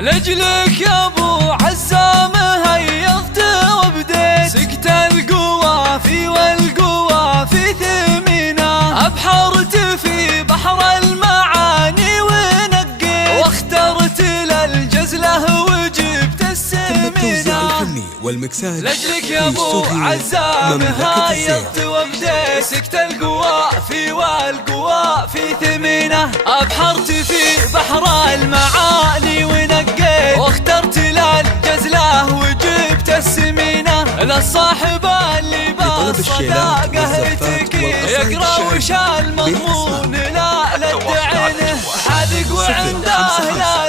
لجلك يا ابو عزام هيضت وبديت سكت القوافي والقوافي ثمينة أبحرت في بحر المعاني ونقيت واخترت للجزله وجبت السمينة والمكساج لجلك يا ابو عزام هيضت وبديت سكت القوافي والقوافي ثمينة أبحرت في بحر المعاني ونقيت واخترت للجزله وجبت السمينة للصاحب اللي بالصداقه تكي يقرا وش المضمون لا للدعنه حذق وعنده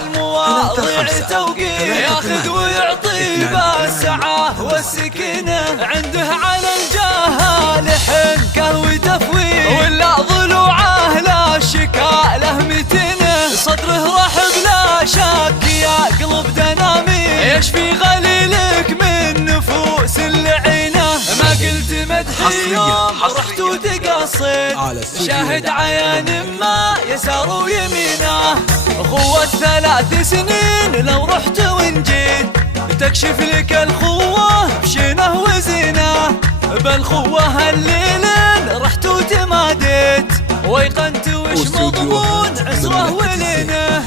للمواضيع توقيت ياخذ ويعطي بالسعه والسكينه عنده على الجهال حنكه وتفويض ولا ضلوعه لا شكاله متنه صدره رحب لا شك يقلب دنامي يشفي غليلك من نفوس اللعينه ما قلت مدحي يوم رحت وتقصد شاهد عيان ما يسار ويمينه أخوة 3 سنين لو رحت ونجيت تكشف لك الخوة بشنه وزينه بالخوة الليل رحت وتماديت ويقنت وش مضمون عسره ولينه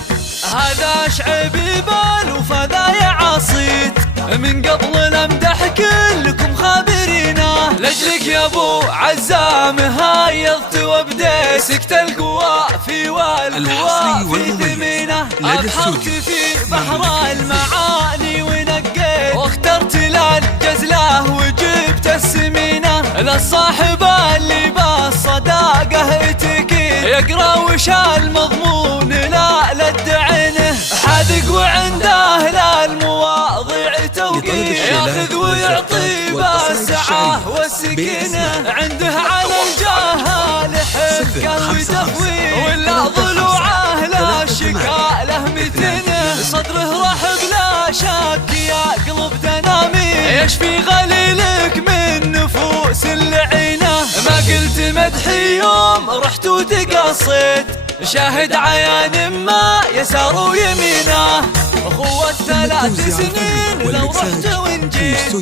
هذا شعبي بالوفا ذا يا عصيت من قبل الامدح كلكم خابرينه لجلك يا ابو عزام هايضت وبديت سكت القوافي والقوافي ثمينه أبحرت في بحر المعاني ونقيت واخترت للجزله وجبت السمينه للصاحب اللي بالصداقه تكي يقرا وش المضمون لا للدعنه حاذق وعنده للمواضيع توقيت ياخذ ويعطي بالسعه والسكينه عنده على الجهال حنكه وتفويض ولا ضلوعه لا شكاله متنه صدره رحب لا شك يقلب دنامي يشفي غليلك من نفوس اللعينه ما قلت مدحي يوم رحت وتقصد شاهد عيان ما يسار ويمينه أخوة 3 سنين لو رحت ونجيت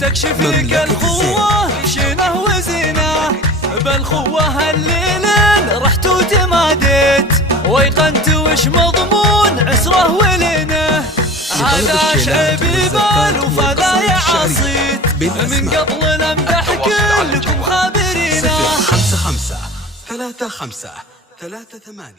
تكشف لك الخوة شنه وزينه بالخوة الليل رحت وتماديت ويقنت وش مضمون عسره ولينه هذا شعبي بالوفا ذا يا عصيت من قبل الامدح كلكم خابرينه 5 5 3 5 3 8